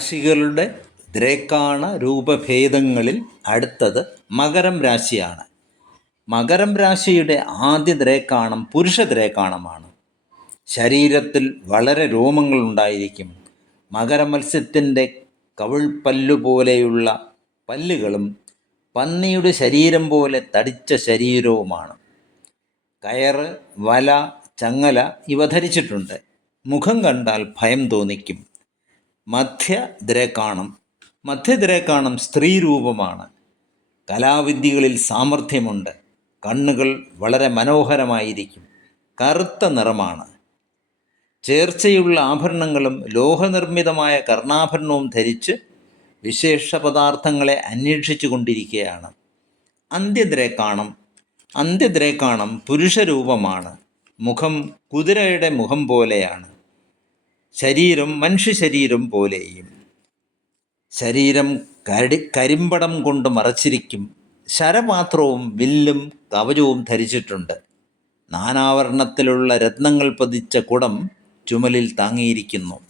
രാശികളുടെ ദ്രേക്കാണ രൂപഭേദങ്ങളിൽ അടുത്തത് മകരം രാശിയാണ്. മകരം രാശിയുടെ ആദ്യ ദ്രേക്കാണം പുരുഷ ദ്രേക്കാണമാണ്. ശരീരത്തിൽ വളരെ രോമങ്ങളുണ്ടായിരിക്കും മകരമത്സ്യത്തിന്റെ കവിൾപ്പല്ലു പോലെയുള്ള പല്ലുകളും പന്നിയുടെ ശരീരം പോലെ തടിച്ച ശരീരവുമാണ്. കയറ് വല ചങ്ങല ഇവ ധരിച്ചിട്ടുണ്ട്. മുഖം കണ്ടാൽ ഭയം തോന്നിക്കും. മധ്യദ്രേക്കാണം മധ്യദ്രേക്കാണം സ്ത്രീരൂപമാണ്. കലാവിദ്യകളിൽ സാമർഥ്യമുണ്ട്. കണ്ണുകൾ വളരെ മനോഹരമായിരിക്കും. കറുത്ത നിറമാണ്. ചേർച്ചയുള്ള ആഭരണങ്ങളും ലോഹനിർമ്മിതമായ കർണാഭരണവും ധരിച്ച് വിശേഷ പദാർത്ഥങ്ങളെ അന്വേഷിച്ചു കൊണ്ടിരിക്കുകയാണ് അന്ത്യദ്രേക്കാണം അന്ത്യദ്രേക്കാണം പുരുഷരൂപമാണ്. മുഖം കുതിരയുടെ മുഖം പോലെയാണ്. ശരീരം മനുഷ്യ ശരീരം പോലെയും. ശരീരം കരി കരിമ്പടം കൊണ്ട് മറച്ചിരിക്കും. ശരപാത്രവും വില്ലും കവചവും ധരിച്ചിട്ടുണ്ട്. നാനാവർണത്തിലുള്ള രത്നങ്ങൾ പതിച്ച കുടം ചുമലിൽ താങ്ങിയിരിക്കുന്നു.